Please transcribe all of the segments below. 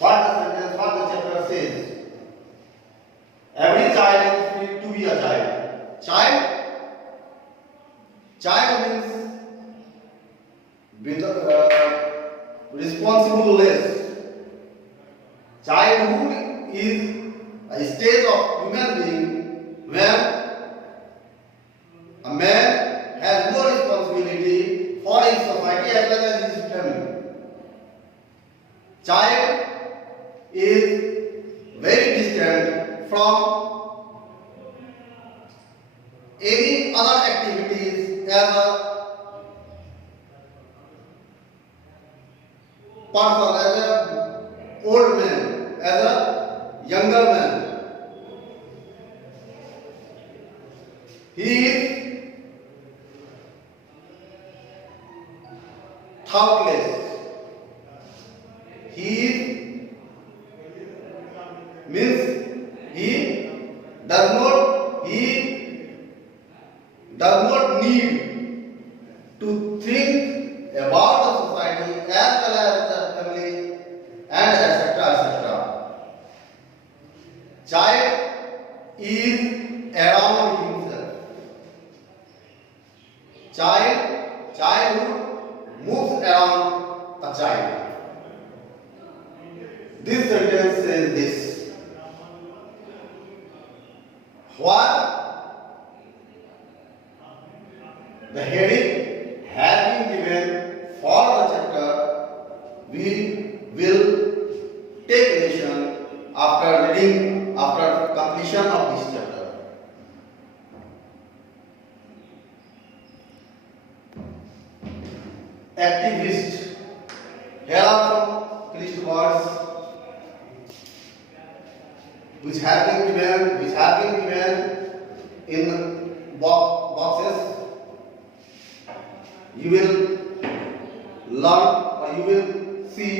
what the chapter says. Every child is free to be a child. Child means responsible less. Childhood is a stage of human being when a man has no responsibility for his society as well as his family. Child is very distant from any other activities as a person, as a old man, as a younger man. He is thoughtless. He is means he does not need to think about the society as well as the family and etc. Child is around himself. Childhood moves around a child. This sentence says this. While the heading has been given for the chapter, we will take lesson after reading, after completion of this chapter. Activist. Here are some list words which have been given in boxes. You will learn or you will see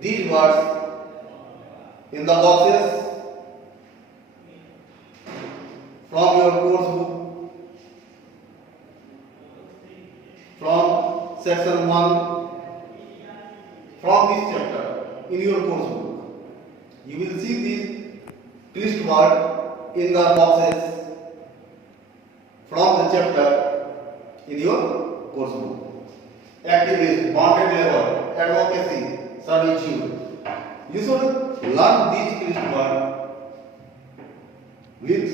these words in the boxes from your course book, from section 1, from this chapter in your course book. You will see these list word in the boxes from the chapter in your course book. Activist, bonded labor, advocacy, servitude. You should learn these list word with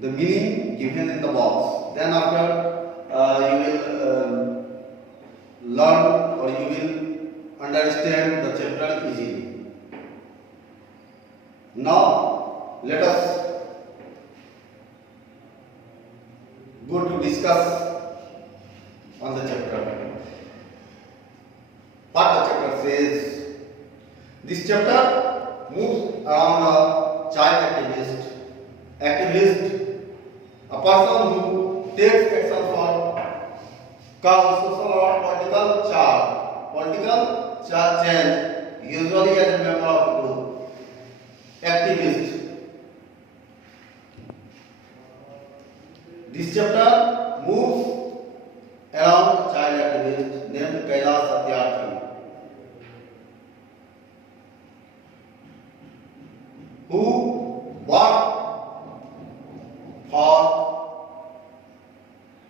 the meaning given in the box. Then after you will learn or you will understand the chapter easily. Now let us go to discuss on the chapter. What the chapter says. This chapter moves around a child activist. Activist, a person who takes action for cause social or political change, usually as a member of a group. Activist. This chapter moves around a child activist named Kailash Satyarthi, who worked for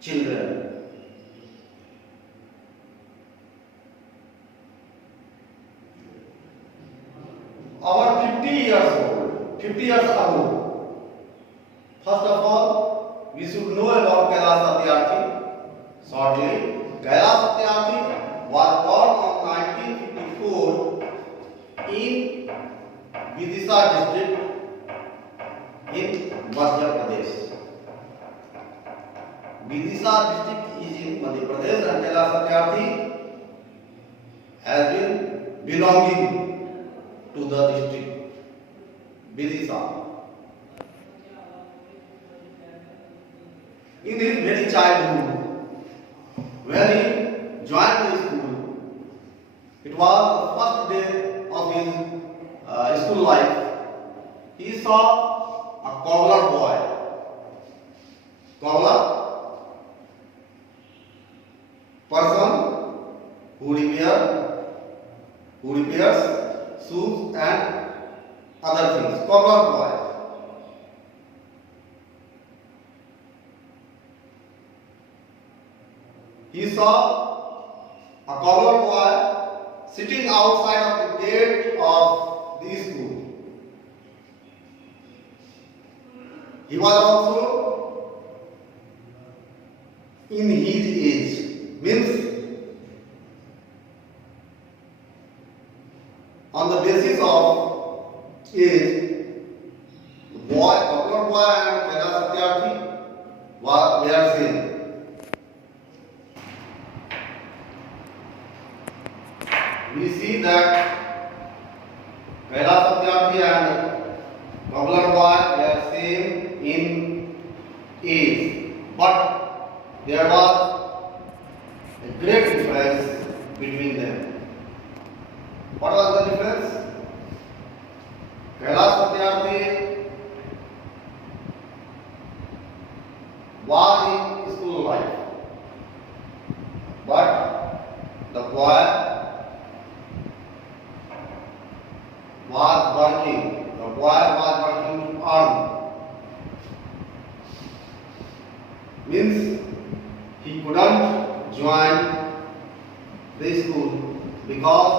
children. About 50 years ago, first of all, we should know about Kailash Satyarthi. Shortly, Kailash Satyarthi was born on 1954 in Vidisha district in Madhya Pradesh. Vidisha district is in Madhya Pradesh and Kailash Satyarthi has been belonging to the district Vidisha. In his very childhood, when he joined the school, it was the first day of his school life. He saw a cobbler boy. Cobbler, person who repairs shoes and other things. Cobbler boy. He saw a cobbler boy sitting outside of the gate of the school. He was also in his age, means on the basis of age, cobbler boy and Kailash Satyarthi were same. We see that Kailash Satyarthi and cobbler boy were same in age, but there was a great difference between them. What was the difference? Kailash Satyarthi was in school life, but the boy was working. The boy was working to earn. Means he couldn't join the school because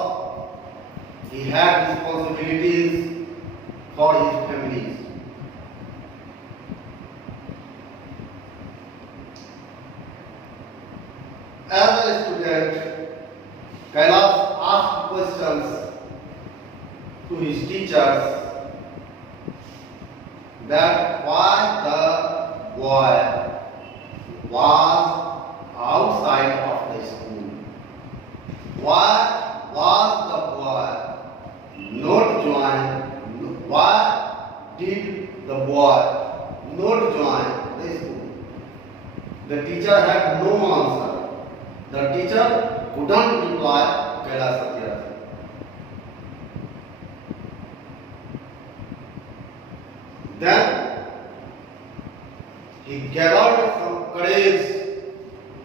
he had responsibilities for his family. As a student, Kailash asked questions to his teachers that why the boy was outside of the school. Why was the boy not join? Why did the boy not join the school? The teacher had no answer. The teacher couldn't reply Kailash Satyarthi. Then he gathered some courage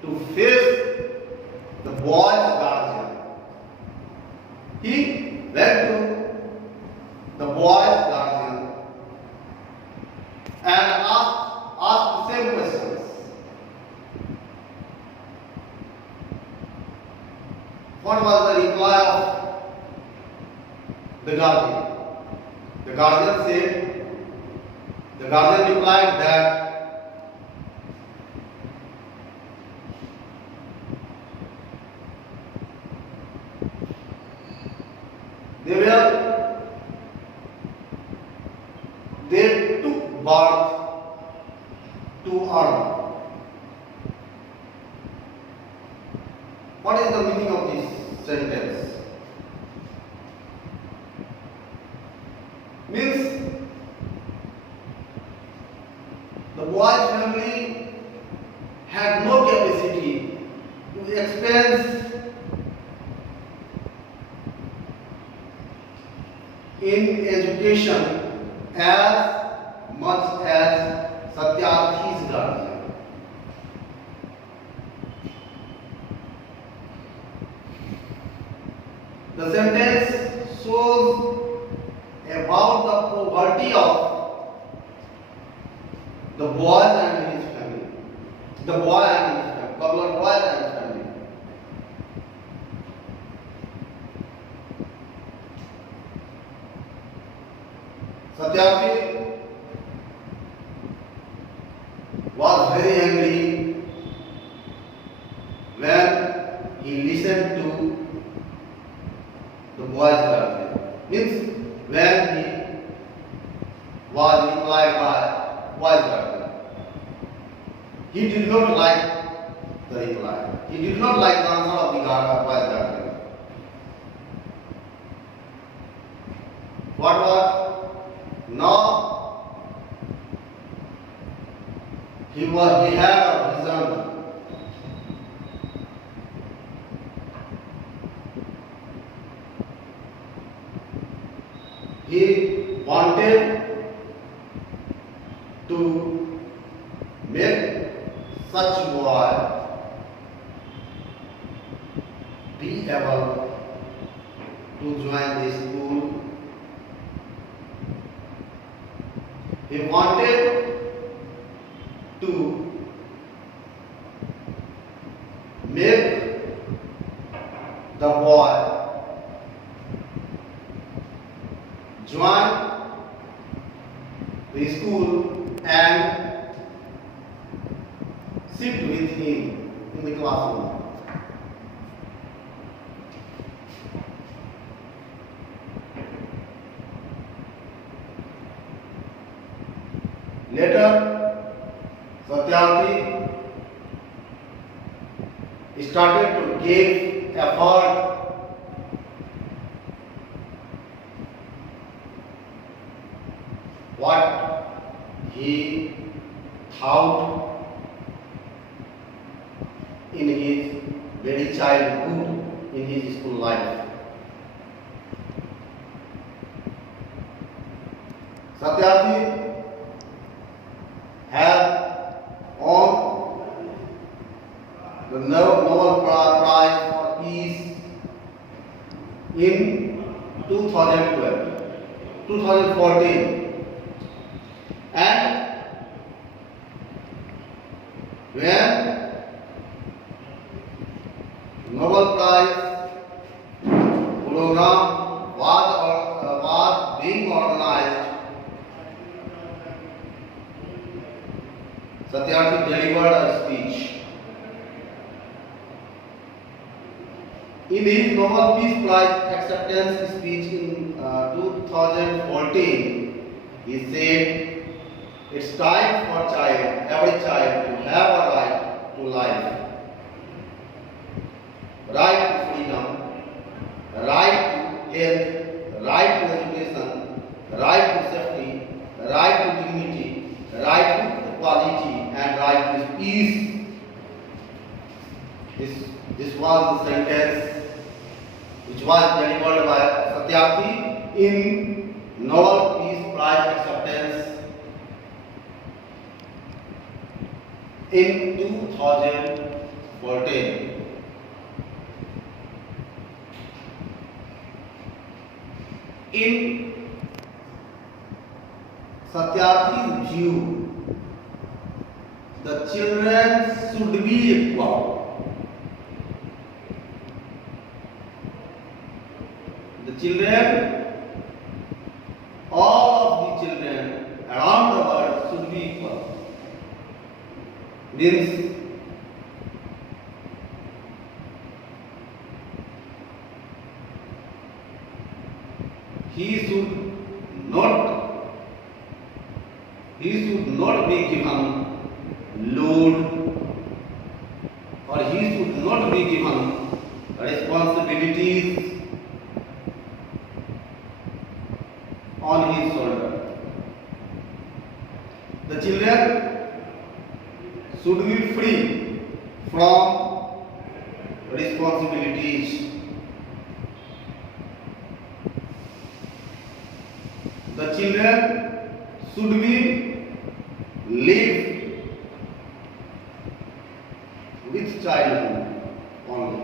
to face the boy's guardian. He went to the boy's guardian and asked the same questions. What was the reply of the guardian? The guardian replied that they took birth to earn. What is the meaning of this sentence? Means the boy's family had no capacity to expense in education as much as Satyarthi's guardian. The sentence shows about the poverty of the boy and his family. The boy and his family. Cobbler boy and his family. Satyarthi was very angry when he listened to the boy's guardian. Means when he was replied by boy's guardian. He did not like the reply. He did not like the answer of the boy's guardian. What was? Now he had a vision. He wanted to make such boy be able to join the school He wanted to make the boy join the school and sit with him in the classroom. Later, Satyarthi started to give effort what he thought in his very childhood, in his school life. Satyarthi have won the Nobel Prize for Peace in 2014, and when Nobel Prize program was being organized, Satyarthi delivered a speech. In his Nobel Peace Prize acceptance speech in 2014, he said, "It's time for every child to have a right to life, right to freedom, right to health, right to education, right to safety, right to dignity, right to equality, and right to peace." This was the sentence which was delivered by Satyarthi in Nobel Peace Prize acceptance in 2014. In Satyarthi's view, the children should be equal. The children, all of the children around the world should be equal. Means he should not be given load, or he should not be given responsibilities on his shoulder. The children should be free from responsibilities. The children should be live with childhood only.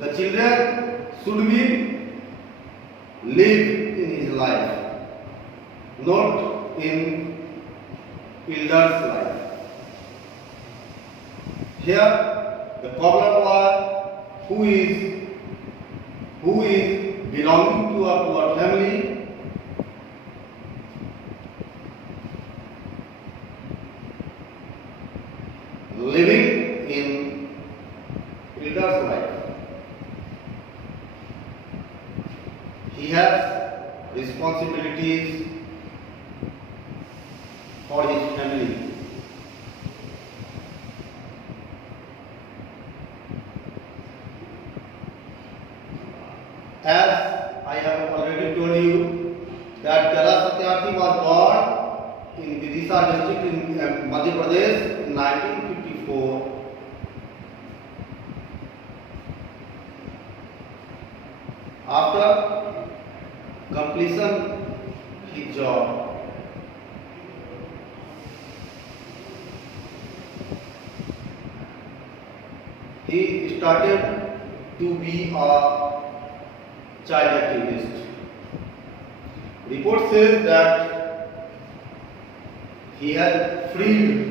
The children should be live in his life, not in elder's life. Here the problem was who is belonging to a family, living in elder's life. He has responsibilities for his family. As I have already told you that Kailash Satyarthi was born in Vidisha district in Madhya Pradesh in 1954. After completion his job, he started to be a child activist. Report says that he had freed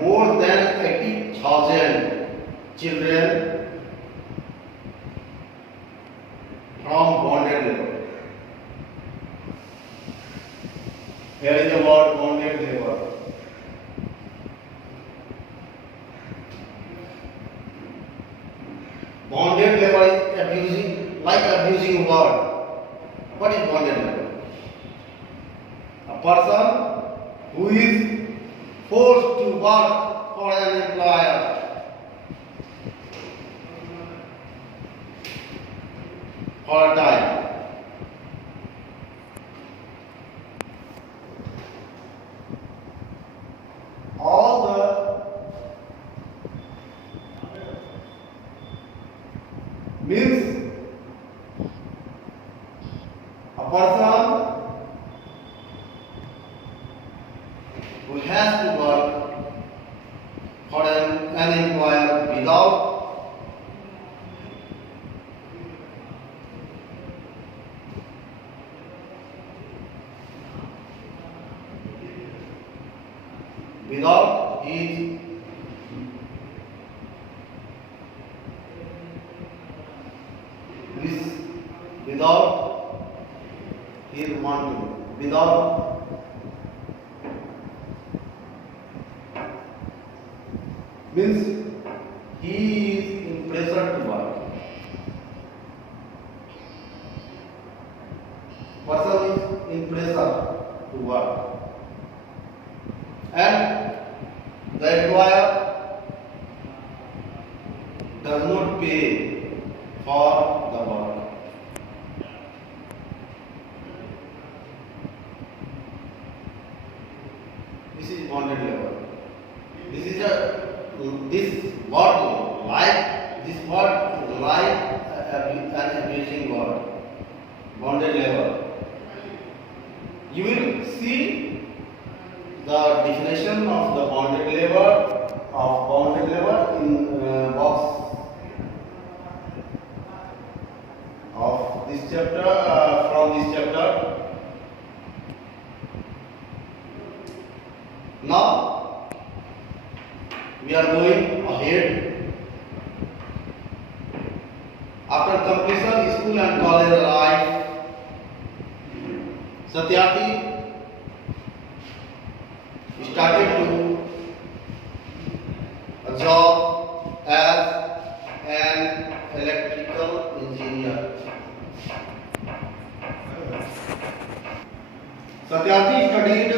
more than 80,000 children from bonded labor. Here is the word bonded labor. Bonded labor is abusing word. What is bonded labor? A person who is forced to work for an employer for a time. All the means a person who has to work for an employer without his without his wanting, without means he is in pressure to work. Person is in pressure to work, and the employer does not pay for the work. This is bonded labor. This word is like an abusing word. Bonded labor. You will see the definition of the bonded labor in box of this chapter from this chapter. Now we are going ahead. After completion school and college life, Satyarthi started to a job as an electrical engineer. Satyarthi studied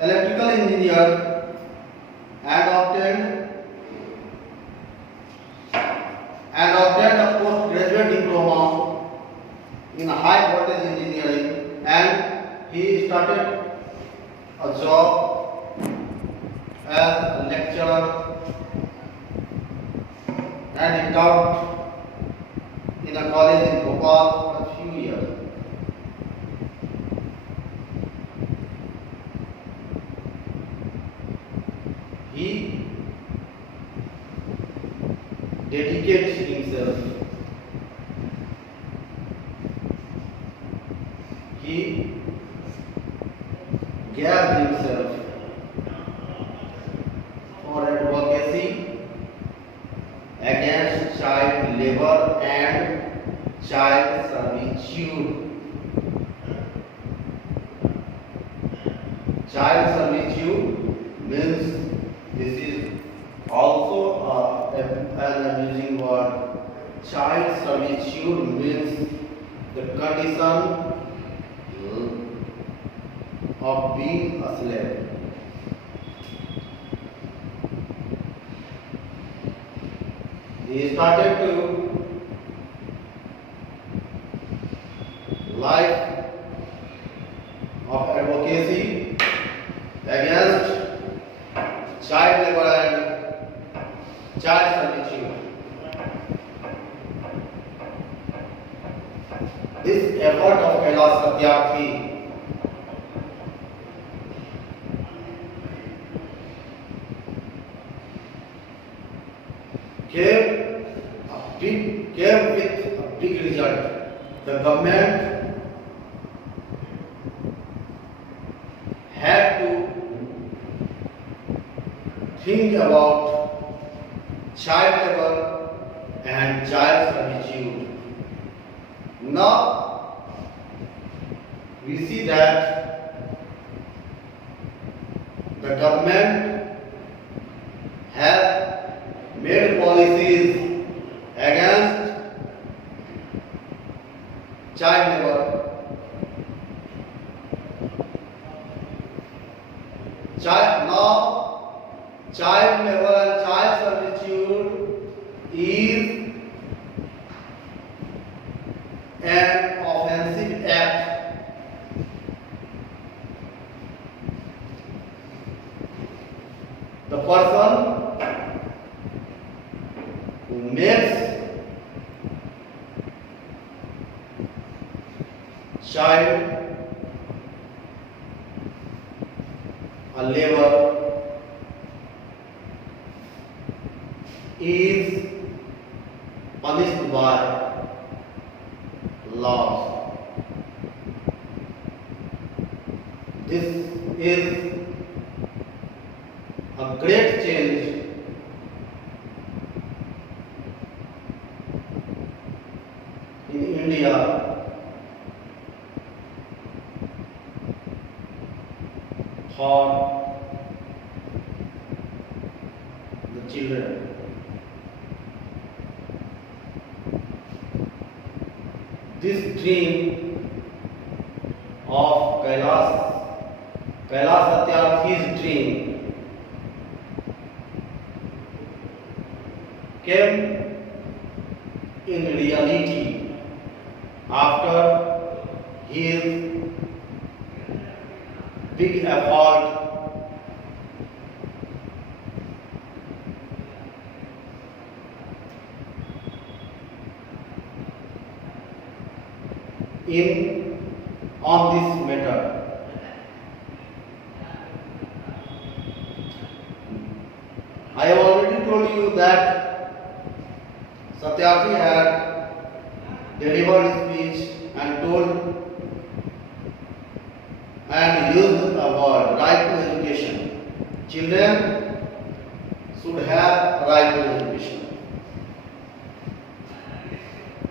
electrical engineer and obtained a postgraduate diploma in high voltage engineering, and he started a job as a lecturer, and he taught in a college in Bhopal for a few years. He dedicates himself. He gave himself for advocacy against child labor and child servitude. Child servitude means this is also an abusing word. Child servitude means the condition of being a slave. He started to life of advocacy against child labor and child servitude. This effort of Kailash Satyarthi came with a big result. The government had to think about child labor and child servitude. Now we see that the government has made policies against child labor. Child labor and child servitude is an offensive act. The person who makes child a labor is punished by law. This is a great change in India for the children. This dream of Kailash Satyarthi's dream came in reality after his big effort on this matter. I have already told you that Satyarthi had delivered his speech and told and used the word right to education. Children should have right to education.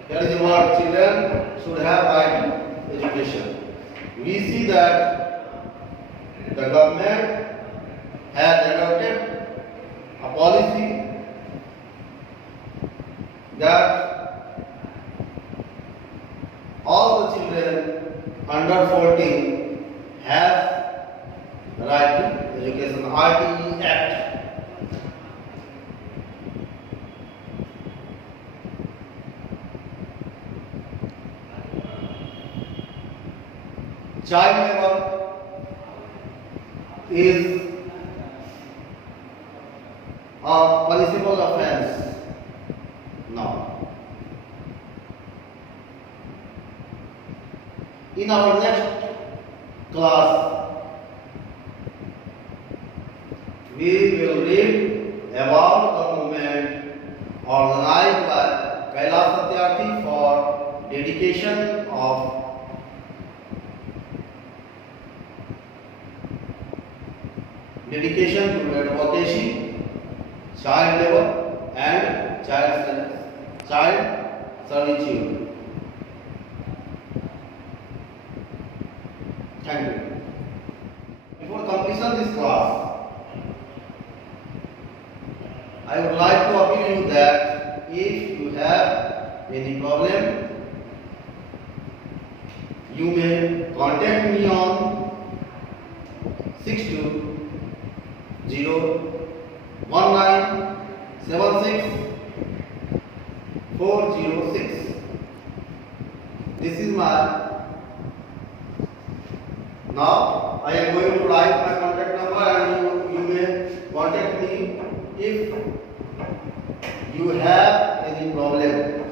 Here is the word, children should have right to education. We see that the government has adopted a policy that all the children under 14 have the right to education. RTE Act. Child labor is a punishable offense now. In our next class, we will read about the movement organized by Kailash Satyarthi for dedication to advocacy, child labor and child servitude. Thank you. Before completion this class, I would like to appeal you that if you have any problem, you may contact me on 62-19-76-406. This is my. Now I am going to write my contact number and you may contact me if you have any problem.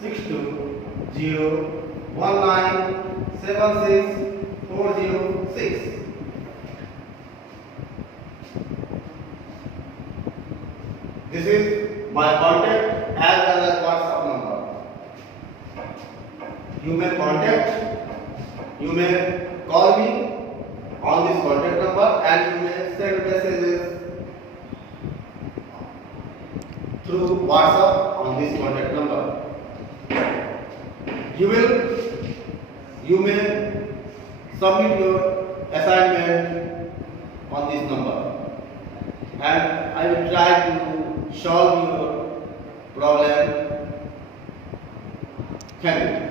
62-19-76-406. This is my contact as well as WhatsApp number. You may call me on this contact number, and you may send messages through WhatsApp on this contact number. You may submit your assignment on this number, and I will try to solve your problem. Thank you.